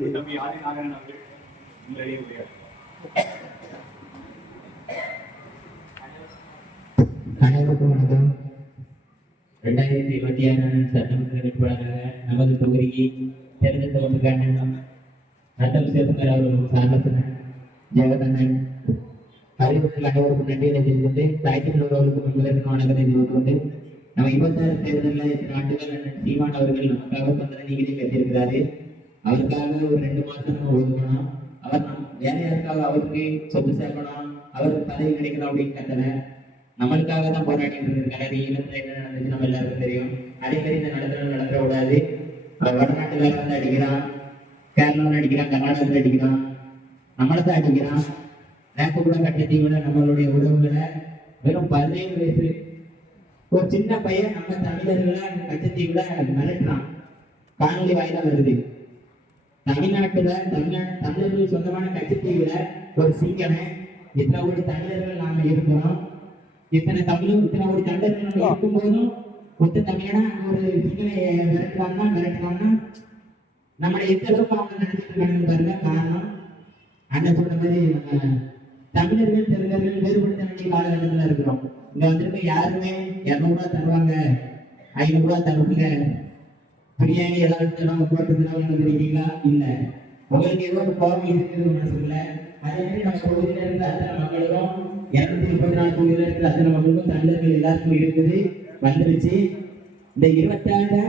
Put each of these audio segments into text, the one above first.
தம்பி ஆதி நாராயணன் அவர்கள் உங்களிடையே உரையாடுவார். அனைவருக்கும் வணக்கம். 2026 சட்டமன்ற வேட்பாளராக நமது தொகுதிக்கு தேர்ந்தெடுக்கப்பட்டிருக்காங்க நத்தம் சிவசங்கர் அவர்கள் சார்ந்த ஜெகதண்ணன் அறிவுறுத்தல் அனைவருக்கும் நன்றியை தெரிவித்து தாய்க்கு உள்ளவர்களுக்கும் முதலின் வணக்கத்தை தெரிவித்துக்கொண்டு நம்ம 26 தேர்தலில் இத்தனை ஆண்டுகள் அண்ணன் சீமான் அவர்கள் நமக்காக பந்தன நீங்களே கட்டியிருக்கிறாரு. அவருக்காக ஒரு 2 மாசம் நம்ம ஒதுக்கணும். அவர் வேற யாருக்காக அவருக்கு சொத்து சேர்க்கணும், அவருக்கு பதவி கிடைக்கணும் அப்படின்னு கட்டல, நம்மளுக்காக தான் போராடிட்டு இருக்காரு. ஈழத்துல என்ன நடந்துச்சு நம்ம எல்லாருக்கும் தெரியும். அதே மாதிரி இந்த நடந்துட கூடாது. வடநாட்டுல வந்து அடிக்கிறான், கேரளாவில் அடிக்கிறான், கர்நாடகத்தில் அடிக்கிறான், நம்மளதான் அடிக்கிறான். நேற்று கூட கட்டத்தீவுல நம்மளுடைய உறவுகளை வெறும் 17 வயசு ஒரு சின்ன பையன் நம்ம தமிழர்களை கட்டத்தீவுல மிரட்டுறான். காணொலி வாயிலா வருது. தமிழர்கள் சொந்தமான கட்சித்தீவுல ஒரு சிங்கனை இத்தனை கோடி தமிழர்கள் நாம இருக்கிறோம். இத்தனை கோடி தமிழர்கள் நம்ம இருக்கும் போதும் ஒத்த தமிழனா ஒரு சிங்கனை மிரட்டுறாங்கன்னா நம்மளை எந்த அளவுக்கு அவங்க நினைச்சிட்டு இருக்காங்கன்னு பாருங்க. காரணம் அண்ணன் சொன்ன மாதிரி நம்ம தமிழர்கள் தெலுங்கர்கள் வேறுபடுத்த வேண்டிய காலகட்டத்தில் இருக்கிறோம். இங்க வந்துட்டு யாருமே 200 ரூபா தருவாங்க, 500 ரூபா தருவாங்க, பிரியாணி ஏதாவது தருவாங்க, போட்டு தருவாங்க தெரியுங்களா? இல்ல, உங்களுக்கு ஏதோ ஒரு கோபம் இருக்குது மனசுல. அதே மாதிரி நம்ம தொகுதியில இருந்து அத்தனை மக்களுக்கும் 234 தொகுதியில இருந்து அத்தனை மக்களுக்கும் தமிழர்கள் எல்லாருக்கும் இருக்குது வந்துருச்சு. இந்த 26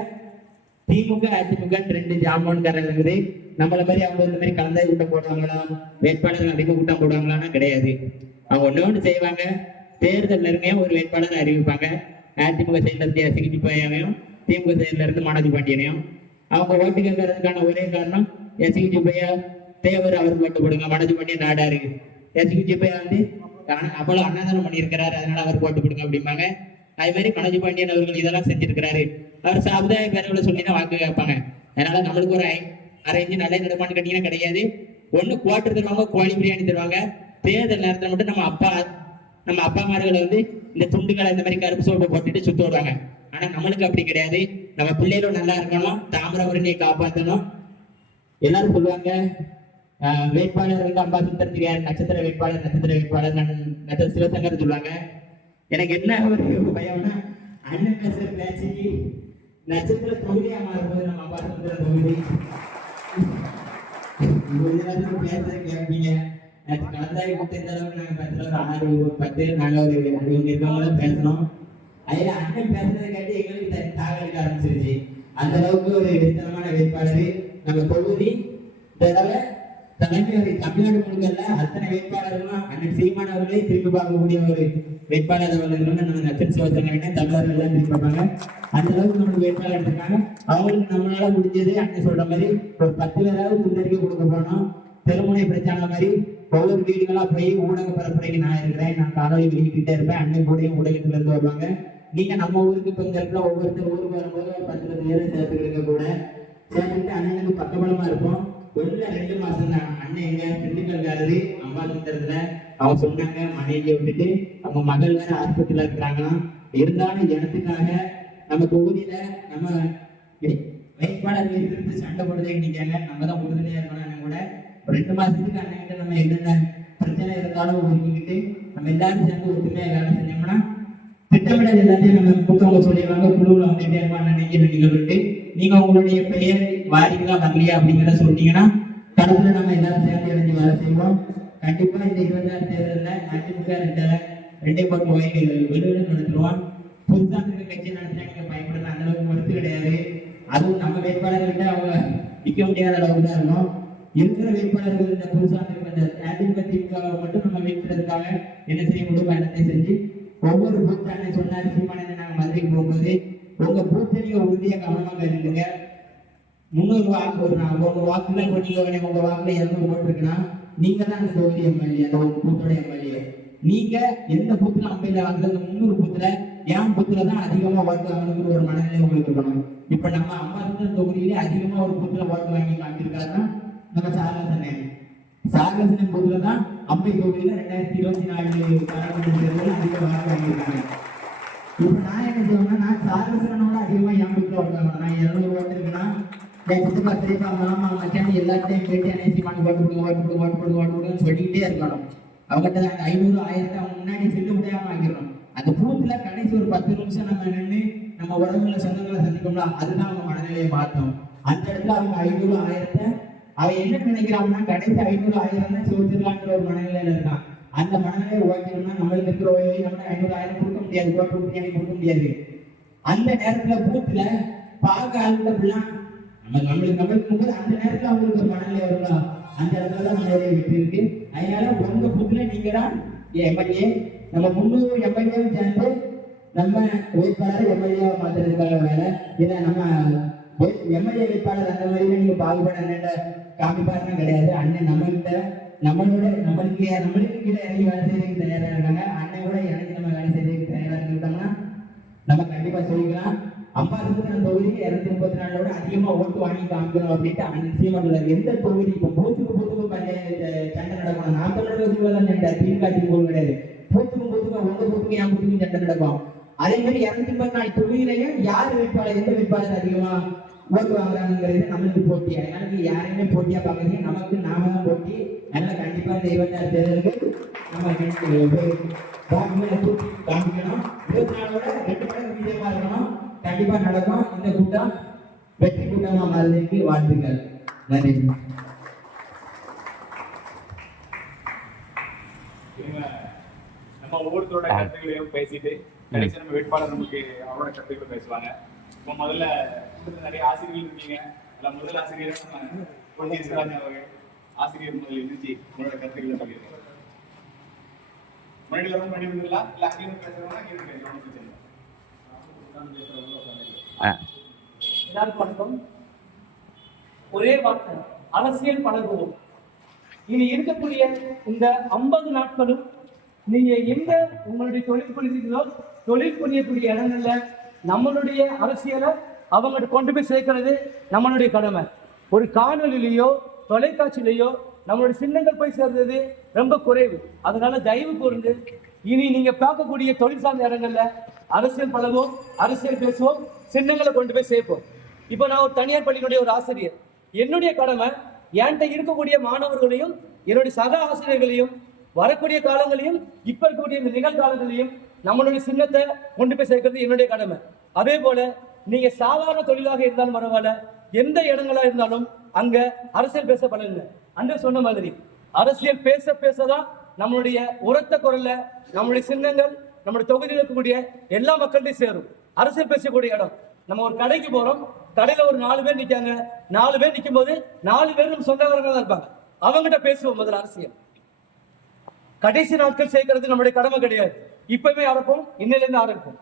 திமுக அதிமுக 2 ஜாமான்காரங்க இருக்குது. நம்மள மாதிரி அவங்க இந்த மாதிரி கலந்தாய் கூட்டம் போடுவாங்களா, வேட்பாளர்கள் அதிக கூட்டம் போடுவாங்களான்னா கிடையாது. அவங்க ஒண்ணு செய்வாங்க, தேர்தல் நெருங்கிய ஒரு வேட்பாளரை அறிவிப்பாங்க. அதிமுக செயலர் சிகிச்சை பையனையும் திமுக செயலர் இருந்து மனோஜ் பாண்டியனையும். அவங்க ஓட்டு கேட்கறதுக்கான ஒரே காரணம் சிகிச்சை பையா தேவர் அவருக்கு ஓட்டு போடுங்க, மனோஜ் பாண்டியன் நாடாரு. சிகிச்சை பையா வந்து அவ்வளவு அன்னதானம் பண்ணியிருக்கிறாரு, அதனால அவருக்கு ஓட்டு போடுங்க அப்படிம்பாங்க. அதே மாதிரி மனோஜ் பாண்டியன் அவர்கள் இதெல்லாம் செஞ்சிருக்கிறாரு. அவர் சமுதாய பேரவை சொல்லிதான் வாக்கு கேட்பாங்க. அதனால நம்மளுக்கு ஒரு அரை இன்ச்சு நல்ல நடமான்னு கேட்டீங்கன்னா கிடையாது. ஒண்ணு குவாட்டர் தருவாங்க, கோழி பிரியாணி தருவாங்க. தேர்தல் நேரத்தில் மட்டும் நம்ம அப்பா மார்களை வந்து இந்த துண்டுகளை இந்த மாதிரி கருப்பு சோப்பை போட்டுட்டு சுத்த விடுவாங்க. ஆனா நம்மளுக்கு அப்படி கிடையாது. நம்ம பிள்ளைகளும் நல்லா இருக்கணும், தாமிரபரணியை காப்பாற்றணும். எல்லாரும் சொல்லுவாங்க வேட்பாளர் வந்து அம்பாசிடர் யார், நட்சத்திர வேட்பாளர் நட்சத்திர சிவசங்கர் சொல்லுவாங்க. எனக்கு என்ன ஒரு பயம்னா அண்ணன் பேச்சுக்கு நட்சத்திர தொகுதியா மாறும்போது நம்ம அம்பாசிடர் தொகுதி பேசுறது கேட்பீங்க. கலந்தாய் கொடுத்த இந்த அளவுக்கு நாங்க பேசல, ஒரு 6 10 நாங்க ஒரு இருக்கவங்கள பேசணும். அதுல அண்ணன் பேசுறதை கேட்டு எங்களுக்கு தாகடிக்க ஆரம்பிச்சிருச்சு. அந்த அளவுக்கு ஒரு வெத்தனமான வேட்பாளர் நம்ம தொகுதி. தமிழ்நாடு முழுக்கல்ல அத்தனை வேட்பாளர்களும் அண்ணன் சீமான் அவர்களே திரும்பி பார்க்கக்கூடிய ஒரு வேட்பாளர் அவர்கள் நம்ம நச்சன் சிவசங்கரனை தமிழர்கள் தான் திரும்பி பார்ப்பாங்க. அந்த அளவுக்கு நம்மளுக்கு வேட்பாளர் இருக்காங்க. அவங்களுக்கு நம்மளால முடிஞ்சது அண்ணன் சொல்ற மாதிரி ஒரு 10 பேராவது துண்டறிக்கை கொடுக்க போனோம். தெருமுனை பிரச்சாரம் மாதிரி ஒவ்வொரு வீடுகளா போய் ஊடக பரப்புரைக்கு நான் இருக்கிறேன், நான் காணொலி வெளியிட்டே இருப்பேன். அண்ணன் கூடயும் ஊடகத்துல இருந்து வருவாங்க. நீங்க நம்ம ஊருக்கு இப்ப இந்த இடத்துல ஒவ்வொருத்தர் ஊருக்கு வரும்போது ஒரு 10 பேரும் சேர்த்துக்கிட்டு கூட சேர்த்துக்கிட்டு அண்ணனுக்கு பக்கபலமா இருப்போம். 1-2 மாசம் தான். அண்ணன் எங்க திண்டுக்கல்காரரு அம்பாசிடர்ல அவங்க சொன்னாங்க மனைவியை விட்டுட்டு அவங்க மகள் வேற ஆஸ்பத்திரியில இருக்கிறாங்கன்னா, இருந்தாலும் ஜனத்துக்காக நம்ம தொகுதியில நம்ம வேட்பாளர்கள் இருந்து சண்டை போடுறதே நினைக்காங்க. நம்ம தான் உறுதுணையா இருக்கணும். கூட 2 மாசத்துக்கு அண்ணன் கிட்ட நம்ம என்னென்ன பிரச்சனை இருந்தாலும் ஒதுக்கிக்கிட்டு நம்ம எல்லாரும் சேர்ந்து ஒத்துமையா வேலை செஞ்சோம்னா திட்டமிடல் எல்லாத்தையும் நம்ம புத்தவங்க சொல்லிடுவாங்க. குழுவில் வந்துட்டே இருப்பாங்க. நிகழ்வுட்டு நீங்க உங்களுடைய பெயர் வாரிகளா வரலையா அப்படிங்கிறத சொன்னீங்கன்னா கடவுளை நம்ம எல்லாரும் சேர்ந்து இணைஞ்சு வேலை செய்வோம். கண்டிப்பா இந்த 26 தேர்தலில் அதிமுக 2 பக்கம் வெளியிட நடத்துருவோம். புதுசாக இருக்க கட்சி நடத்தினா நீங்க பயன்படுத்த அந்த அளவுக்கு மறுத்து கிடையாது. அதுவும் நம்ம வேட்பாளர்கள்ட்ட அவங்க நிற்க முடியாத அளவுக்கு தான் இருக்கும். இருக்கிற வேட்பாளர்கள் இந்த புதுசாக இருக்க அதிமுக திமுக மட்டும் நம்ம வீட்டுறதுக்காக என்ன செய்ய முடியும் என்னத்தை செஞ்சு ஒவ்வொரு பூத் அண்ணன் சொன்னாரு சீமான நாங்கள் மதுரைக்கு போகும்போது உங்க பூத்தை நீங்க உறுதியா கவனமாக இருந்துங்க. 300 வாக்கு ஒரு உங்க வாக்குல நீங்க உங்க வாக்குல 200 ஓட்டு இருக்குன்னா நீங்க தான் அந்த தொகுதி எம்எல்ஏ, அந்த உங்க பூத்தோட எம்எல்ஏ. நீங்க எந்த பூத்துல 50 வாங்குறது 300 பூத்துல என் பூத்துல தான் அதிகமா ஓட்டு வாங்கணும்னு ஒரு மனநிலை உங்களுக்கு இருக்கணும். இப்ப நம்ம 50 தொகுதியிலே அதிகமா ஒரு பூத்துல ஓட்டு வாங்கி வாங்கியிருக்காருன்னா நம்ம சாரகசன் பூத்துல தான் 50 தொகுதியில 2024 பாராளுமன்ற அதிக வாக்கு வாங்கியிருக்காங்க. இப்ப நான் என்ன செய்வேன்னா நான் சாரகசனோட அதிகமா என் பூத்துல ஓட்டு வாங்கணும். நான் 200 ஓட்டு இருக்குன்னா என் சித்தப்பா பெரியப்பா மாமா மச்சான் எல்லாத்தையும் கேட்டு என்ன சீமானு ஓட்டு சொல்லிக்கிட்டே இருக்கணும். அவங்ககிட்ட அந்த 500 1000 அவங்க முன்னாடி செல்லு முடியாம ஆக்கிடணும். அந்த பூத்துல கடைசி ஒரு 10 நிமிஷம் நம்ம நின்று நம்ம உடம்புல சொந்தங்களை சந்திக்கோம்ல, அதுதான் அவங்க மனநிலையை மாற்றும். அந்த இடத்துல அவங்க 500 1000 அவன் என்ன நினைக்கிறான்னா கடைசி 500 1000 தான் சோதிடலான்ற ஒரு மனநிலையில இருக்கான். அந்த மனநிலையை ஓட்டணும்னா நம்மளுக்கு இருக்கிற வயதில் நம்ம 500 1000 கொடுக்க முடியாது, கொடுக்க முடியாது. அந்த நேரத்துல பூத்துல பார்க்க ஆளுங்க அப்படிலாம் நம்மளுக்கு போது அந்த நேரத்துல அவங்களுக்கு ஒரு மனநிலை வரலாம். அந்த இடத்துல தான் நம்மளுடைய வெற்றி இருக்கு. அதனால உங்க பூத்துல நீங்க தான் எம்எல்ஏ, நம்ம 300 எம்எல்ஏவும் சேர்ந்து நம்ம வேட்பாளர் எம்எல்ஏவை மாத்துறதுக்காக வேலை. இதை நம்ம எம்எல்ஏ வேட்பாளர் அந்த மாதிரி நீங்க பாகுபாடு அண்ணன் காமிப்பாருன்னா கிடையாது. அண்ணன் நம்மளுக்கு கீழே இறங்கி வேலை செய்யறதுக்கு தயாரா இருக்காங்க. அண்ணன் கூட இறங்கி நம்ம வேலை செய்யறதுக்கு தயாரா இருந்துட்டோம்னா நம்ம கண்டிப்பா சொல்லிக்கலாம். 50 தொகுதி 234 விட அதிகமா ஓட்டு வாங்கி காமிக்கணும் அப்படின்ட்டு அண்ணன் சீமான் எந்த தொகுதி இப்போ பூத்துக்கு பஞ்சாயத்து சண்டை நடக்கணும். 40 தொகுதிகள் தான் சண்டை, திமுக போல் கிடையாது. பூத்துக்கும் உங்க பூத்துக்கும் என் பூத்துக்கும் சண்டை நடக்கும். அதே மாதிரி 234 தொகுதியிலையும் யார் வேட்பாளர் எந்த வேட்பாளர் அதிகமா ஓட்டு வாங்குறாங்கிறது நம்மளுக்கு போட்டி. அதனால நீங்க யாரையுமே போட்டியா பாக்குறீங்க, நமக்கு நாம தான் போட்டி. அதனால கண்டிப்பா இந்த 26 தேர்தலுக்கு நம்ம காமிக்கணும். 24 2 மடங்கு விஜயமா இருக்கணும். கண்டிப்பா நடக்கும். இந்த கூட்டம் வெற்றி கூட்டமா மாறுவதற்கு வாழ்த்துக்கள். நன்றி. நம்ம ஒவ்வொருத்தரோட கருத்துக்களையும் பேசிட்டு கடைசி நம்ம வேட்பாளர் நமக்கு அவரோட கருத்துக்களை பேசுவாங்க. இப்போ முதல்ல நிறைய ஆசிரியர்கள் இருக்கீங்க. முதல் ஆசிரியர் ஆசிரியர் முதல்ல இருந்துச்சு உங்களோட கருத்துக்களை சொல்லியிருக்கேன். முன்னாடி வரவும் பண்ணி வந்துடலாம். இல்லை அங்கேயும் பேசுறவங்க எல்லாருக்கும் வணக்கம். ஒரே வார்த்தை, அரசியல் பழகுவோம். இனி இருக்கக்கூடிய இந்த 50 நாட்களும் நீங்க எங்க உங்களுடைய தொழில் புரிஞ்சுங்களோ தொழில் புரியக்கூடிய இடங்கள்ல நம்மளுடைய அரசியலை அவங்ககிட்ட கொண்டு போய் சேர்க்கிறது நம்மளுடைய கடமை. ஒரு காணொலியிலேயோ தொலைக்காட்சியிலேயோ நம்மளுடைய சின்னங்கள் போய் சேர்றது ரொம்ப குறைவு. அதனால தயவு கூர்ந்து இனி நீங்க பார்க்கக்கூடிய தொழில் சார்ந்த இடங்கள்ல அரசியல் பழகுவோம், அரசியல் பேசுவோம், சின்னங்களை கொண்டு போய் சேர்ப்போம். இப்போ நான் ஒரு தனியார் பள்ளியினுடைய ஒரு ஆசிரியர். என்னுடைய கடமை என்கிட்ட இருக்கக்கூடிய மாணவர்களையும் என்னுடைய சக ஆசிரியர்களையும் வரக்கூடிய காலங்களையும் இப்ப இருக்கக்கூடிய இந்த நிகழ்காலங்களையும் நம்மளுடைய சின்னத்தை கொண்டு போய் சேர்க்கிறது என்னுடைய கடமை. அதே போல நீங்க சாதாரண தொழிலாக இருந்தாலும் பரவாயில்ல, எந்த இடங்களா இருந்தாலும் அங்க அரசியல் பேச பழகுங்க. அன்று சொன்ன மாதிரி அரசியல் பேச பேசதான் நம்மளுடைய உரத்த குரல்ல நம்மளுடைய சின்னங்கள் நம்மளுடைய தொகுதியில் இருக்கக்கூடிய எல்லா மக்கள்கிட்டையும் சேரும். அரசியல் பேசக்கூடிய இடம். நம்ம ஒரு கடைக்கு போறோம், கடையில ஒரு 4 பேர் நிக்காங்க. 4 பேர் நிற்கும் போது 4 பேர் நம்ம சொந்தக்காரங்க தான் இருப்பாங்க. அவங்ககிட்ட பேசுவோம் முதல்ல அரசியல். கடைசி நாட்கள் சேர்க்கறது நம்மளுடைய கடமை கிடையாது. இப்பவே ஆரம்பிப்போம், இன்னில இருந்து ஆரம்பிப்போம்.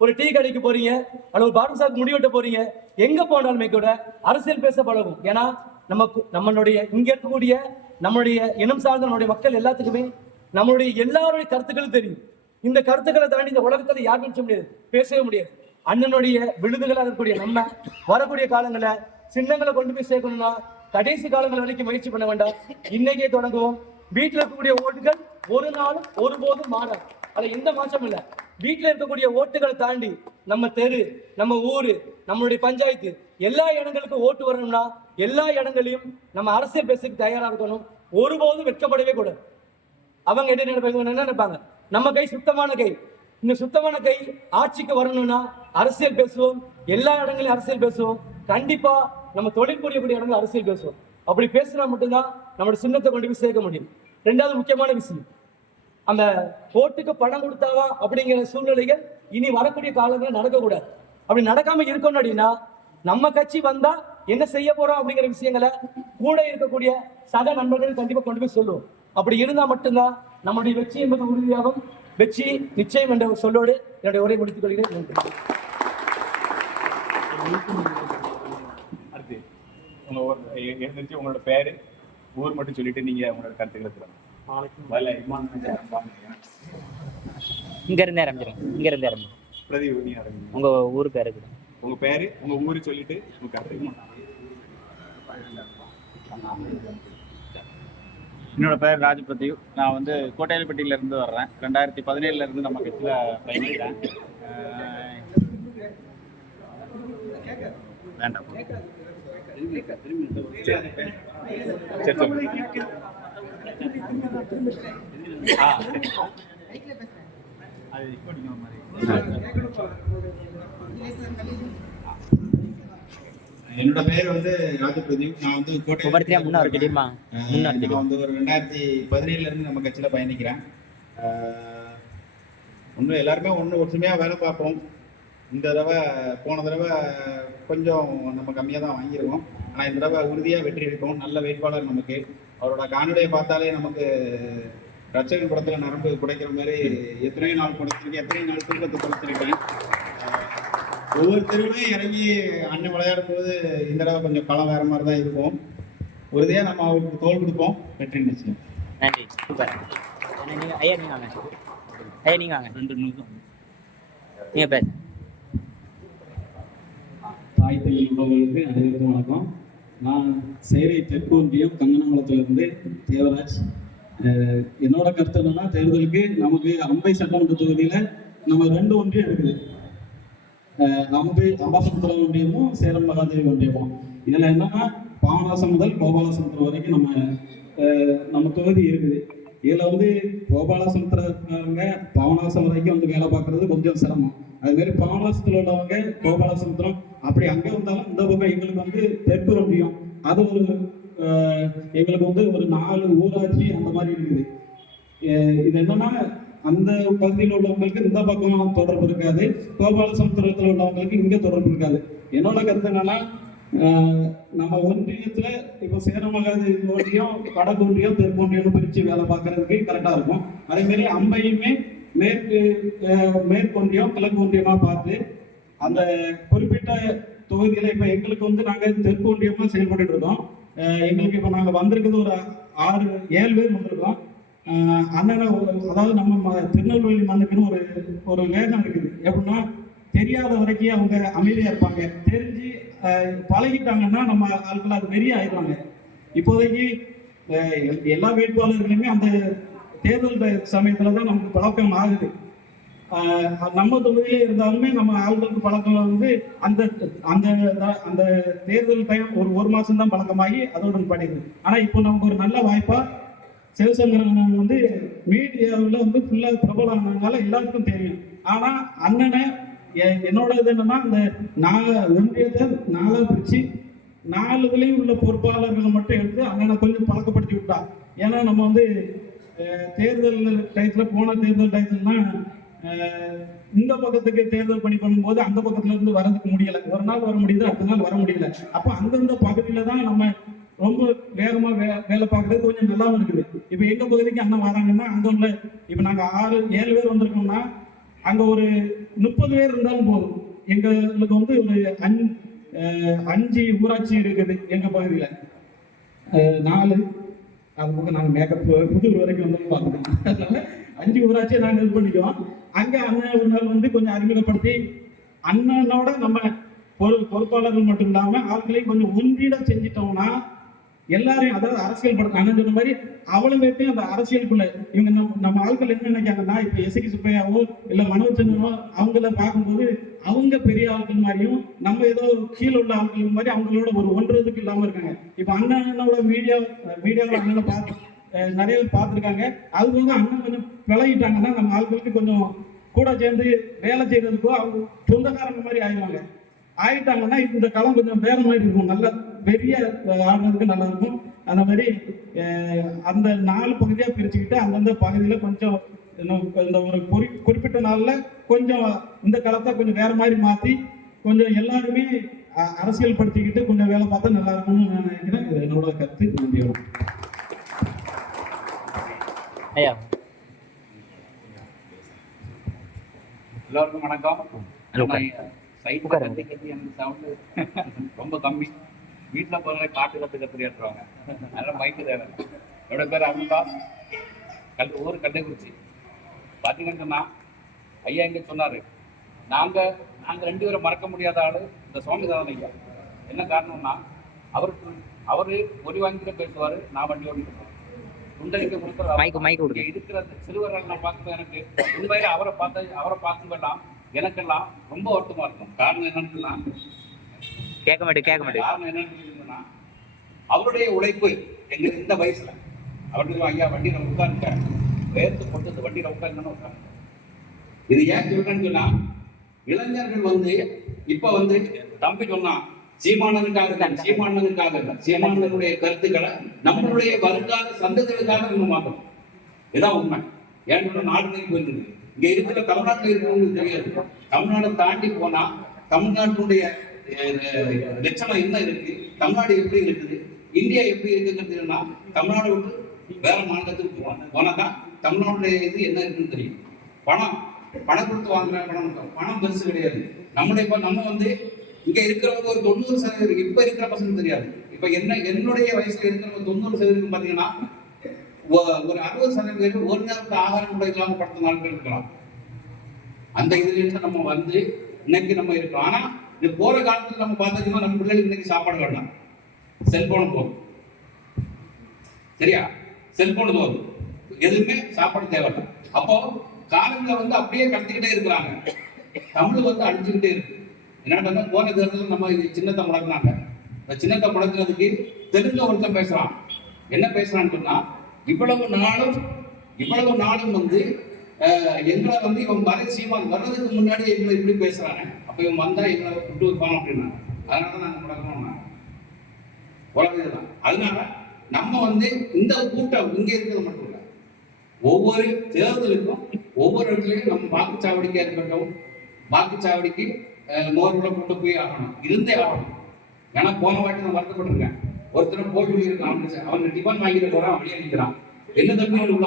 ஒரு டீ கடைக்கு போறீங்க அல்லது ஒரு பார்பர் ஷாப் முடிவெட்ட போறீங்க, எங்க போனாலுமே கூட அரசியல் பேச பழகும். ஏன்னா நம்மளுடைய இங்க இருக்கக்கூடிய நம்மளுடைய இனம் சார்ந்த நம்மளுடைய மக்கள் எல்லாத்துக்குமே நம்மளுடைய எல்லாருடைய கருத்துக்களும் தெரியும். இந்த கருத்துக்களை தாண்டி இந்த உலகத்துல யாரும் நினைச்ச முடியாது, பேசவே முடியாது. அண்ணனுடைய விழுதுகளாக இருக்கக்கூடிய நம்ம வரக்கூடிய காலங்களை சின்னங்களை கொண்டு போய் சேர்க்கணும்னா கடைசி காலங்கள் வரைக்கும் முயற்சி பண்ண வேண்டாம். இன்னைக்கே தொடங்குவோம். வீட்டில் இருக்கக்கூடிய ஓட்டுகள் ஒரு நாளும் ஒருபோதும் மாறாது. அதுல எந்த மாற்றம் இல்லை. வீட்டில் இருக்கக்கூடிய ஓட்டுகளை தாண்டி நம்ம தெரு, நம்ம ஊரு, நம்மளுடைய பஞ்சாயத்து எல்லா இடங்களுக்கும் ஓட்டு வரணும்னா எல்லா இடங்களையும் நம்ம அரசியல் பேசுறதுக்கு தயாரா இருக்கணும். ஒருபோதும் வெட்கப்படவே கூடாது. அவங்க என்ன நினைப்பாங்க, நம்ம கை சுத்தமான கை. இந்த சுத்தமான கை ஆட்சிக்கு வரணும்னா அரசியல் பேசுவோம். எல்லா இடங்களையும் அரசியல் பேசுவோம். கண்டிப்பா நம்ம தொழில் புரியக்கூடிய இடங்கள் அரசியல் பேசுவோம். அப்படி பேசினா மட்டும்தான் நம்மளோட சின்னத்தை கொண்டு போய் சேர்க்க முடியும். 2வது முக்கியமான விஷயம், அந்த ஓட்டுக்கு பணம் கொடுத்தாவா அப்படிங்கிற சூழ்நிலைகள் இனி வரக்கூடிய காலங்கள் நடக்கக்கூடாது. அப்படி நடக்காம இருக்கணும் அப்படின்னா நம்ம கட்சி வந்தா என்ன செய்ய போறோம் அப்படிங்கிற விஷயங்களை கூட இருக்கக்கூடிய சக நண்பர்கள் கண்டிப்பா கொண்டு போய் சொல்லுவோம். அப்படி இருந்தா மட்டும்தான் நம்முடைய வெற்றி என்பது உறுதியாகும். வெற்றி நிச்சயம் என்ற சொல்லோடு என்னுடைய உரை முடித்துக் கொள்கிறேன். அடுத்து உங்களோட பேரு ஊர் மட்டும் சொல்லிட்டு நீங்க உங்களோட கருத்துக்களை சொல்லுங்க. இங்க இருந்து ஆரம்பிச்சிருங்க. பிரதீப், நீ ஆரம்பிங்க. உங்க ஊர் பேரு, உங்க பேரு உங்க ஊரு சொல்லிட்டு உங்க கருத்துக்கு. என்னோட பேர் ராஜ் பிரதீப். நான் வந்து கோட்டையல்பட்டியில இருந்து வர்றேன். 2017 இருந்து நம்ம கட்சியில் பயணிக்கிறேன். வேண்டாம் என்னோட பேர் வந்து ராஜபிரதீப். நான் வந்து ஒவ்வொருத்தரையும் முன்னாடி தெரியுமா? முன்னாடி நான் வந்து ஒரு 2017 இருந்து நம்ம கட்சியில் பயணிக்கிறேன். ஒன்றும் எல்லாருமே ஒற்றுமையாக வேலை பார்ப்போம். இந்த தடவை போன தடவை கொஞ்சம் நம்ம கம்மியாக தான் வாங்கியிருக்கோம். ஆனால் இந்த தடவை உறுதியாக வெற்றி எடுப்போம். நல்ல வேட்பாளர் நமக்கு. அவரோட காணொலியை பார்த்தாலே நமக்கு ரட்சகன் படத்தில் நரம்பு குடைக்கிற மாதிரி எத்தனை நாள் குடைச்சிருக்கேன், எத்தனை நாள் தூக்கத்தை குறைச்சிருக்கேன். ஒவ்வொருத்தருமே இறங்கி அண்ணன் விளையாடும் போது இந்த தடவை கொஞ்சம் களம் வேற மாதிரி தான் இருக்கும். உறுதியாக நம்ம அவருக்கு தோல் கொடுப்போம். வெற்றி நிச்சயம். நன்றி. சூப்பர். ஐயா நீங்க வாங்க. ஐயா நீங்க வாங்க. 2 நிமிஷம் நீங்க பேச. தாய் தள்ளி உறவுகளுக்கு அனைவருக்கும் வணக்கம். நான் சேவை தெற்கு ஒன்றியம் கங்கனங்குளத்திலிருந்து தேவராஜ். என்னோட கருத்து என்னன்னா, தேர்தலுக்கு நமக்கு அம்பை சட்டமன்ற தொகுதியில் நம்ம 2 ஒன்றியம் இருக்குது. அம்பாசமுத்திரம் ஒன்றியமும் சேலம் மகாதேவி ஒன்றியமும். இதில் என்னன்னா, பாபநாசம் முதல் கோபாலசமுத்திரம் வரைக்கும் நம்ம தொகுதி இருக்குது. இதில் வந்து கோபாலசமுத்திரக்காரங்க பாபநாசம் வரைக்கும் வந்து வேலை பார்க்கறது கொஞ்சம் சிரமம். அதுமாரி பாபநாசத்தில் உள்ளவங்க கோபாலசமுத்திரம் அப்படி அங்கே வந்தாலும் இந்த பக்கம் எங்களுக்கு வந்து தெற்கு ஒன்றியம் அது ஒரு எங்களுக்கு வந்து ஒரு 4 ஊராட்சி அந்த மாதிரி இருக்குது. இது என்னன்னா, அந்த பகுதியில் உள்ளவங்களுக்கு இந்த பக்கம் தொடர்பு இருக்காது, கோபாலசமுத்திரத்தில் உள்ளவங்களுக்கு இங்கே தொடர்பு இருக்காது. என்னோட கருத்து என்னன்னா, நம்ம ஒன்றியத்தில் இப்போ சேரமகாது ஒன்றியம், வடக்கு ஒன்றியம், தெற்கு ஒன்றியம் பிரித்து வேலை பார்க்கறதுக்கு கரெக்டாக இருக்கும். அதேமாரி அம்பையுமே மேற்கு ஒன்றியம் கிழக்கு ஒன்றியமாக பார்த்து அந்த குறிப்பிட்ட தொகுதியில் இப்போ எங்களுக்கு வந்து நாங்கள் தெற்கு ஒன்றியமாக செயல்பட்டு இருக்கோம். எங்களுக்கு இப்போ நாங்கள் வந்திருக்கிறது ஒரு 6-7 பேர் வந்திருக்கோம். அண்ணனை அதாவது நம்ம திருநெல்வேலி மண்ணுக்குன்னு ஒரு வேகம் இருக்குது. எப்படின்னா, தெரியாத வரைக்கும் அவங்க அமைதியாக இருப்பாங்க. தெரிஞ்சு பழகிட்டாங்கன்னா நம்ம ஆட்கள் அது வெறிய ஆயிடுவாங்க. இப்போதைக்கு எல்லா வேட்பாளர்களுமே அந்த தேர்தல் சமயத்தில் தான் நமக்கு பழக்கம் ஆகுது. நம்ம தொகுதியிலே இருந்தாலுமே நம்ம ஆள்களுக்கு பழக்கம் வந்து அந்த அந்த அந்த தேர்தல் டைம் ஒரு மாதம் தான் பழக்கமாகி அதோட படிக்குது. ஆனால் இப்போ நமக்கு ஒரு நல்ல வாய்ப்பாக சிவசங்கரன் வந்து மீடியாவில் வந்து ஃபுல்லாக பிரபலமானதுனால எல்லாருக்கும் தெரியும். ஆனால் அண்ணனை என்னோட இது என்னன்னா, அந்த ஒன்றியத்தை 4 பிரித்து 4 இதுலேயும் உள்ள பொறுப்பாளர்களை மட்டும் எடுத்து அண்ணனை கொஞ்சம் பழக்கப்படுத்தி விட்டா. ஏன்னா நம்ம வந்து தேர்தல் டயத்தில் போன தேர்தல் டயத்துலலாம் இந்த பக்கத்துக்கு தேர்தல் பணி பண்ணும்போது அந்த பக்கத்துல இருந்து வரதுக்கு முடியல. ஒரு நாள் வர முடியுது, அடுத்த நாள் வர முடியல. அப்போ அந்தந்த பகுதியில தான் நம்ம ரொம்ப வேகமா வேலை பார்க்கறது கொஞ்சம் நல்லாவும் இருக்குது. இப்போ எங்க பகுதிக்கு அண்ணன் வராங்கன்னா, அங்க உள்ள இப்போ நாங்க 6-7 பேர் வந்திருக்கோம்னா அங்க ஒரு 30 பேர் இருந்தாலும் போதும். எங்களுக்கு வந்து ஒரு 5 ஊராட்சி இருக்குது எங்க பகுதியில. 4 அது பக்கம் நாங்கள் மேக்கப் புதூர் வரைக்கும் வந்து பார்த்துக்கோம். அதனால 5 ஊராட்சியை நாங்கள் இது பண்ணிக்குவோம். அங்கே அண்ணன் ஒரு நாள் வந்து கொஞ்சம் அறிமுகப்படுத்தி அண்ணனோட நம்ம பொறுப்பாளர்கள் மட்டும் இல்லாமல் ஆட்களையும் கொஞ்சம் ஒன்றிட செஞ்சிட்டோம்னா எல்லாரையும், அதாவது அரசியல் படத்தை அண்ணன் சொன்ன மாதிரி அவ்வளவு அந்த அரசியலுக்குள்ள இவங்க நம்ம ஆட்கள் என்ன நினைக்காங்கன்னா, இப்போ எஸ்கி சுப்பையாவோ இல்லை மனோஜ் சந்திரனோ அவங்கள பார்க்கும்போது அவங்க பெரிய ஆட்கள் மாதிரியும் நம்ம ஏதோ கீழே உள்ள ஆட்கள் மாதிரி அவங்களோட ஒரு ஒன்றதுக்கு இல்லாமல் இருக்காங்க. இப்போ அண்ணனோட மீடியாவில் அண்ணனை பார்த்து நிறைய பேர் பார்த்துருக்காங்க. அது வந்து அண்ணன் கொஞ்சம் விலகிட்டாங்கன்னா நம்ம ஆட்களுக்கு கொஞ்சம் கூட சேர்ந்து வேலை செய்யறதுக்கோ அவங்க சொந்தக்காரங்க மாதிரி ஆயிட்டாங்கன்னா இந்த களம் கொஞ்சம் வேற மாதிரி இருக்கும். நல்ல பெரிய ஆடுறதுக்கு நல்லா இருக்கும். அந்த மாதிரி அந்த 4 பகுதியாக பிரிச்சுக்கிட்டு அந்தந்த பகுதியில் கொஞ்சம் இந்த ஒரு குறிப்பிட்ட நாளில் கொஞ்சம் இந்த களத்தை கொஞ்சம் வேற மாதிரி மாற்றி கொஞ்சம் எல்லாருமே அரசியல் படுத்திக்கிட்டு கொஞ்சம் வேலை பார்த்தா நல்லா இருக்கும்னு நான் நினைக்கிறேன். இது என்னோட கருத்து. நன்றி. ஐயா எல்லோருக்கும் வணக்கம். சவுண்டு ரொம்ப கம்மி. வீட்டில் போகிற காட்டு கற்று ஏற்றுவாங்க. அதெல்லாம் மைக்கு தேவை. என்னோட பேர் அமிதாப், ஊர் கள்ளக்குறிச்சி. பார்த்தீங்கன்னு சொன்னால் ஐயா இங்கே சொன்னார், நாங்கள் 2 பேரை மறக்க முடியாத ஆள் இந்த சுவாமிநாதன் ஐயா. என்ன காரணம்னா, அவர் ஒடி வாங்கிட்டு பேசுவார், நான் வண்டி ஓடிட்டு குண்டடிக்க கொடுக்குற இருக்கிற சிறுவர்கள் நான் பார்க்கும்போது எனக்கு உண்மையிலே அவரை பார்க்கும்போதெல்லாம் எனக்கெல்லாம் ரொம்ப வருத்தமாக இருக்கும். காரணம் என்னன்னு சொன்னால் கேட்க மாட்டேன் காரணம் என்னன்னு சொன்னா, அவருடைய உழைப்பு எங்க இந்த வயசுல அவருக்கு ஐயா வண்டியில உட்கார்ந்துட்ட வேர்த்து போட்டு இந்த வண்டியில உட்கார்ந்து உட்கார்ந்து. இது ஏன் சொல்றேன்னு சொன்னா இளைஞர்கள் வந்து இப்ப வந்து தம்பி சொன்னான் சீமானனுடைய கருத்துக்களை நம்மளுடைய வருங்கால சந்ததிகளுக்காக நம்ம மாற்றணும். இதான் உண்மை. ஏன் நாடு போயிட்டு இருக்கு. இங்க இருக்கிற தமிழ்நாட்டில் இருக்கிறவங்களுக்கு தெரியாது. தமிழ்நாடு தாண்டி போனா தமிழ்நாட்டினுடைய லட்சணம் என்ன இருக்கு, தமிழ்நாடு எப்படி இருக்குது, இந்தியா எப்படி இருக்குங்கிறதுனா தமிழ்நாடு விட்டு வேற மாநிலத்துக்கு போனாதான் தமிழ்நாடுடைய இது என்ன இருக்குன்னு தெரியும். பணம் கொடுத்து வாங்குற பணம் பெருசு கிடையாது. நம்ம வந்து இங்க இருக்கிறவங்க ஒரு 90% இப்ப இருக்கிற பசங்க தெரியாது. இப்ப என்னுடைய வயசுல இருக்கிறவங்க 90% பாத்தீங்கன்னா ஒரு 60% ஒரு நேரத்து ஆகாரம் கூட இல்லாம படுத்த நாட்கள் இருக்கலாம். அந்த இதுல இருந்து நம்ம வந்து இன்னைக்கு நம்ம இருக்கோம். ஆனா இந்த போற காலத்துல நம்ம பார்த்தோம்னா நம்ம பிள்ளைகளுக்கு இன்னைக்கு சாப்பாடு வேண்டாம், செல்போன் போதும். சரியா? செல்போன் போதும், எதுவுமே சாப்பாடு தேவையில்லை. அப்போ காலங்களை வந்து அப்படியே கடத்திக்கிட்டே இருக்கிறாங்க. தமிழ் வந்து அழிஞ்சுக்கிட்டே இருக்கு. என்ன போன தேர்தலில் நம்ம சின்னத்தை முடக்கினாங்க. இந்த சின்னத்தை முடக்கிறதுக்கு தெரிஞ்ச ஒருத்தன் பேசுறான். என்ன பேசுறான்னு சொன்னா இவ்வளவு நாளும் வந்து எங்களை வந்து இவன் சீமான் வர்றதுக்கு முன்னாடி எங்களை இப்படி பேசுறாங்க. அப்ப இவன் வந்தா எங்களை விட்டு வைப்பான் அப்படின்னா அதனால நாங்க முடக்கணும் உலகம். அதனால நம்ம வந்து இந்த கூட்டம் இங்க இருக்கிறது மட்டும் இல்லை, ஒவ்வொரு தேர்தலுக்கும் ஒவ்வொரு இடத்துலையும் நம்ம வாக்குச்சாவடிக்கா இருக்கட்டும், வாக்குச்சாவடிக்கு மோர்களை கொண்டு போய் ஆகணும், இருந்தே ஆகணும். ஏன்னா போன வாட்டி நான் வருத்தப்பட்டிருக்கேன். ஒருத்தர் போய் இருக்கான், அவனுக்கு டிஃபன் வாங்கிட்டு போறான், அப்படியே நிற்கிறான். என்ன தம்பி உள்ள